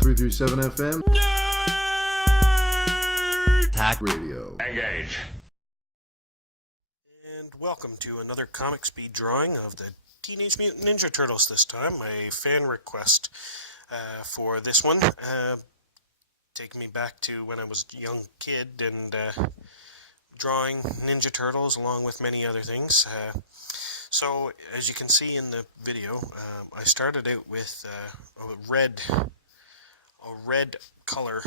103.37 FM. Hack Radio. Engage. And welcome to another comic speed drawing of the Teenage Mutant Ninja Turtles this time. A fan request for this one. Taking me back to when I was a young kid and drawing Ninja Turtles along with many other things. So, as you can see in the video, I started out with a red color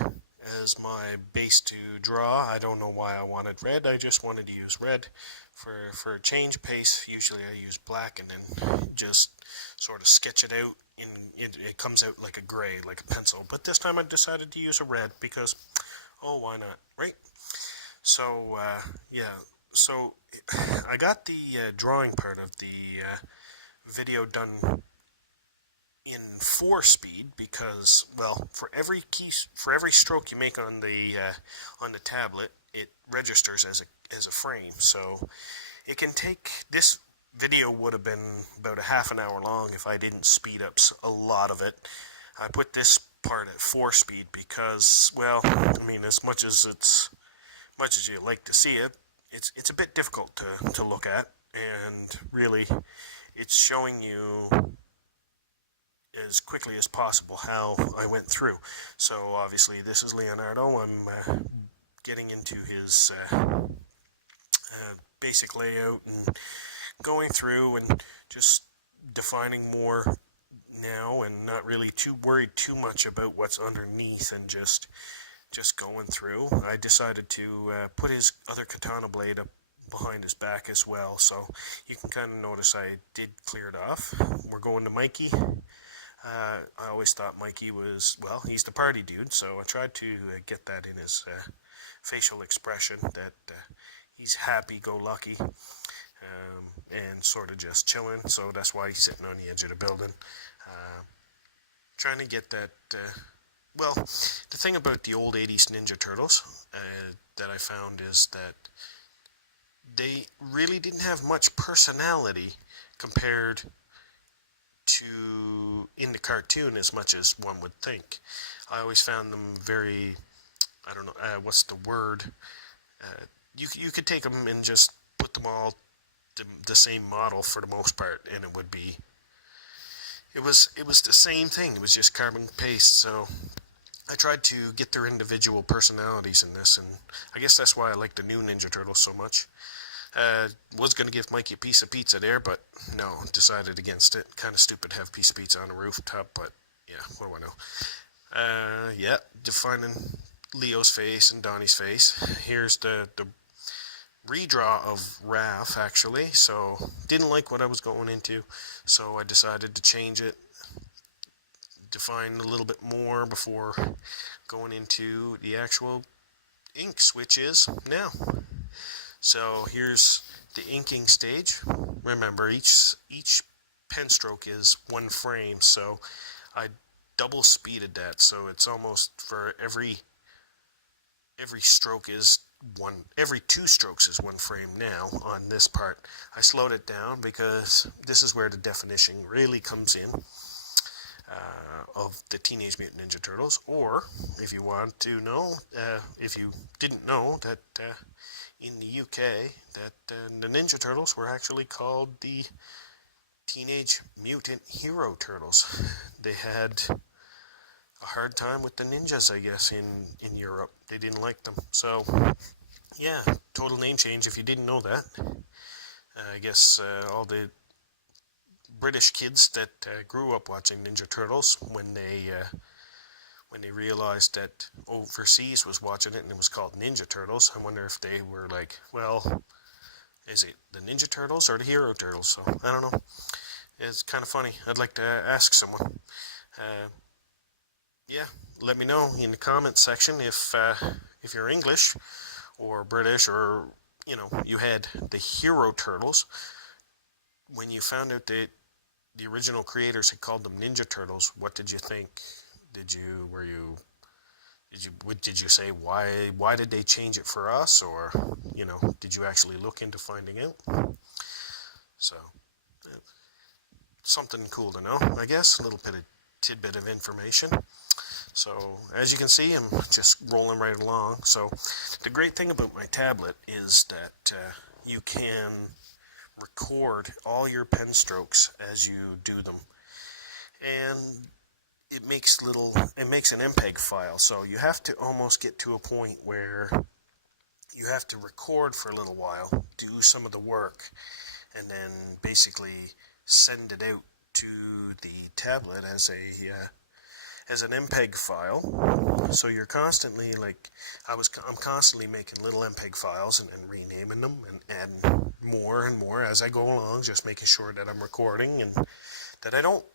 as my base to draw. I don't know why I wanted red. I just wanted to use red for change pace. Usually I use black and then just sort of sketch it out. It comes out like a gray, like a pencil. But this time I decided to use a red because, oh, why not, right? So, So I got the drawing part of the video done in 4-speed because, well, for every stroke you make on the tablet, it registers as a frame. So it can take, this video would have been about a half an hour long if I didn't speed up a lot of it. I put this part at 4-speed because, well, I mean, as much as you like to see it, it's a bit difficult to look at, and really it's showing you as quickly as possible how I went through. So obviously this is Leonardo. I'm getting into his basic layout and going through and just defining more now and not really too worried too much about what's underneath and just going through. I decided to put his other katana blade up behind his back as well, so you can kind of notice I did clear it off. We're going to Mikey. I always thought Mikey was, well, he's the party dude, so I tried to get that in his facial expression, that he's happy-go-lucky and sort of just chilling, so that's why he's sitting on the edge of the building. Trying to get that... Well, the thing about the old 80s Ninja Turtles that I found is that they really didn't have much personality compared to in the cartoon as much as one would think. I always found them very, I don't know, what's the word? You could take them and just put them all the same model for the most part, and it would be... It was the same thing. It was just carbon paste, so... I tried to get their individual personalities in this, and I guess that's why I like the new Ninja Turtles so much. Was going to give Mikey a piece of pizza there, but no, decided against it. Kind of stupid to have a piece of pizza on the rooftop, but yeah, what do I know? Yeah, defining Leo's face and Donnie's face. Here's the redraw of Raph, actually, so didn't like what I was going into, so I decided to change it. Define a little bit more before going into the actual ink switches now. So here's the inking stage. Remember, each pen stroke is one frame, so I double speeded that, so it's almost for every stroke is one, every 2 strokes is 1 frame now on this part. I slowed it down because this is where the definition really comes in. Of the Teenage Mutant Ninja Turtles, or if you want to know, if you didn't know, that in the UK that the Ninja Turtles were actually called the Teenage Mutant Hero Turtles. They had a hard time with the ninjas, I guess, in Europe. They didn't like them. So, yeah, total name change if you didn't know that. I guess all the British kids that grew up watching Ninja Turtles, when they realized that overseas was watching it and it was called Ninja Turtles, I wonder if they were like, well, is it the Ninja Turtles or the Hero Turtles? So I don't know. It's kind of funny. I'd like to ask someone. Yeah, let me know in the comments section if you're English or British, or you had the Hero Turtles. When you found out that the original creators had called them Ninja Turtles, what did you think? Did you say why did they change it for us, or did you actually look into finding out? So something cool to know, I guess, a little bit of tidbit of information. So as you can see, I'm just rolling right along. So the great thing about my tablet is that you can record all your pen strokes as you do them, and it makes an MPEG file. So you have to almost get to a point where you have to record for a little while, do some of the work, and then basically send it out to the tablet as an MPEG file. So you're constantly I'm constantly making little MPEG files and renaming them and adding more and more as I go along, just making sure that I'm recording and that I don't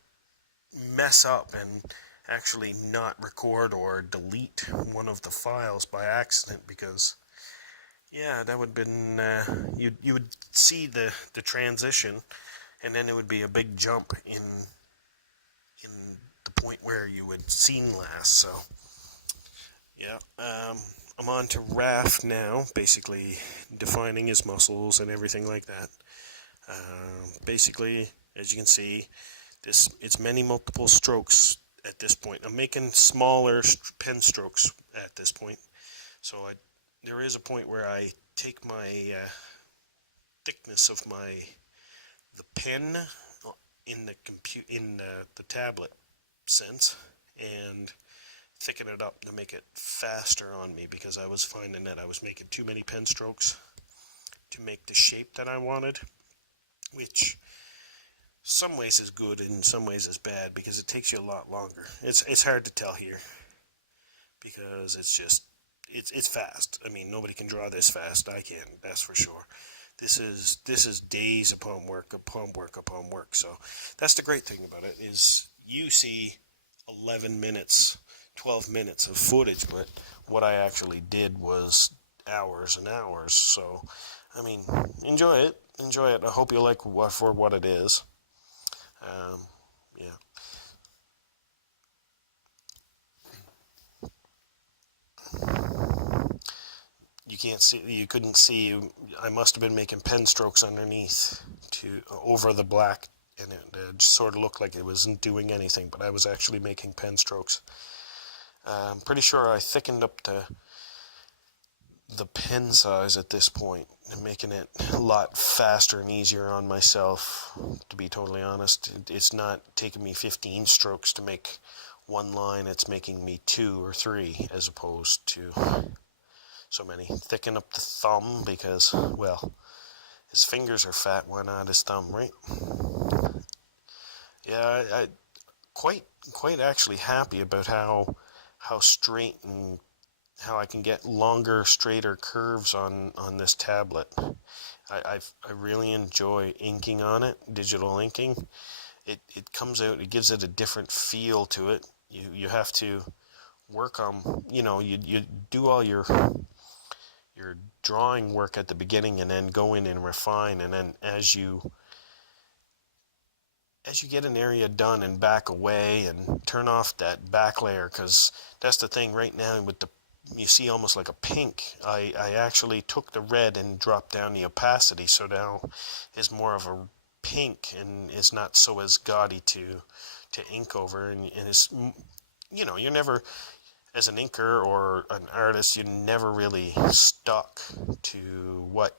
mess up and actually not record or delete one of the files by accident, because that would have been you would see the transition, and then it would be a big jump in the point where you would seen last. So I'm on to Raph now, basically defining his muscles and everything like that. Basically, as you can see, it's many multiple strokes at this point. I'm making smaller pen strokes at this point, so there is a point where I take my thickness of the pen in the tablet sense and thicken it up to make it faster on me, because I was finding that I was making too many pen strokes to make the shape that I wanted, which some ways is good and in some ways is bad, because it takes you a lot longer. It's hard to tell here because it's fast. I mean, nobody can draw this fast. I can, that's for sure. This is days upon work upon work upon work. So that's the great thing about it, is you see 11 minutes, 12 minutes of footage, but what I actually did was hours and hours. So, I mean, enjoy it. I hope you like for what it is. Yeah. You couldn't see, I must have been making pen strokes underneath over the black, and it sort of looked like it wasn't doing anything, but I was actually making pen strokes. I'm pretty sure I thickened up the pen size at this point, and making it a lot faster and easier on myself, to be totally honest. It's not taking me 15 strokes to make one line, it's making me 2 or 3 as opposed to so many. Thicken up the thumb because, well, his fingers are fat, why not his thumb, right? Yeah, I quite actually happy about how straight and how I can get longer, straighter curves on this tablet. I really enjoy inking on it, digital inking. It comes out, it gives it a different feel to it. You have to work on, you do all your drawing work at the beginning and then go in and refine, and then as you get an area done and back away and turn off that back layer, because that's the thing right now with you see almost like a pink. I actually took the red and dropped down the opacity, so now it's more of a pink and it's not so as gaudy to ink over, and it's, you're never, as an inker or an artist, you're never really stuck to what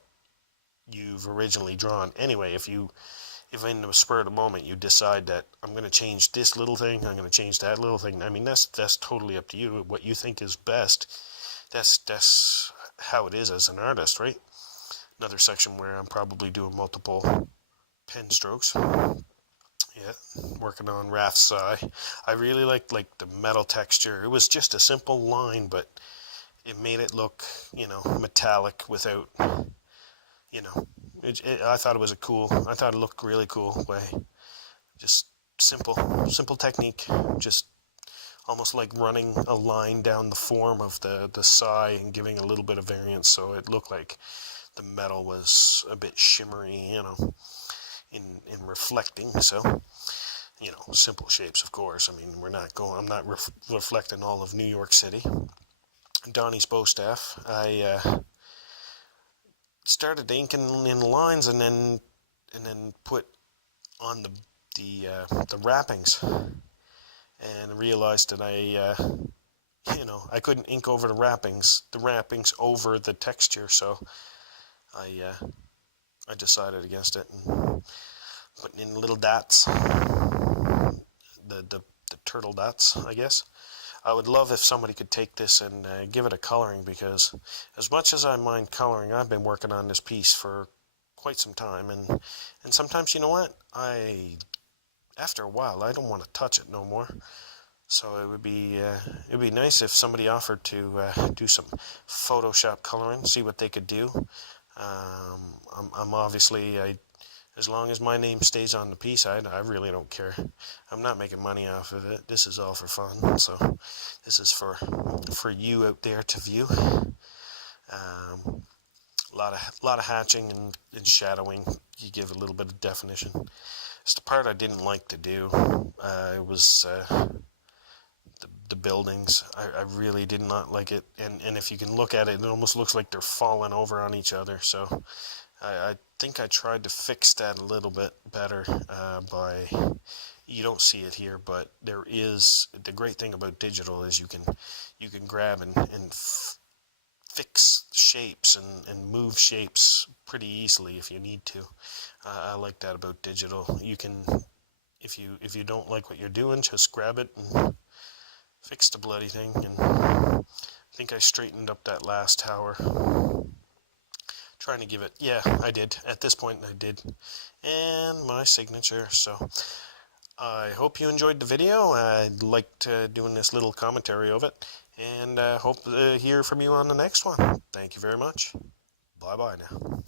you've originally drawn. Anyway, if in the spur of the moment you decide that I'm going to change this little thing, I'm going to change that little thing, I mean, that's totally up to you. What you think is best, that's how it is as an artist, right? Another section where I'm probably doing multiple pen strokes. Yeah, working on Raph's eye. I really liked the metal texture. It was just a simple line, but it made it look, metallic without, I thought it was I thought it looked really cool way. Just simple technique, just almost like running a line down the form of the sigh and giving a little bit of variance, so it looked like the metal was a bit shimmery, in reflecting. So, simple shapes, of course. I mean, I'm not reflecting all of New York City. Donnie's Bowstaff. I started inking in lines and then put on the wrappings, and realized that I couldn't ink over the wrappings over the texture, so I decided against it and putting in little dots, the turtle dots, I guess. I would love if somebody could take this and give it a coloring, because as much as I mind coloring, I've been working on this piece for quite some time, and sometimes, you know what, after a while I don't want to touch it no more. So it'd be nice if somebody offered to do some Photoshop coloring, see what they could do. I'm obviously, as long as my name stays on the piece, I really don't care. I'm not making money off of it. This is all for fun. So this is for you out there to view. A lot of hatching and shadowing. You give a little bit of definition. It's the part I didn't like to do. It was the buildings. I really did not like it. And if you can look at it, it almost looks like they're falling over on each other. So I think I tried to fix that a little bit better by, you don't see it here, but there is, the great thing about digital is you can grab and fix shapes and move shapes pretty easily if you need to. I like that about digital. You can, if you don't like what you're doing, just grab it and fix the bloody thing. And I think I straightened up that last tower, trying to give it, yeah, I did. At this point I did. And my signature. So I hope you enjoyed the video. I liked doing this little commentary of it, and hope to hear from you on the next one. Thank you very much. Bye bye now.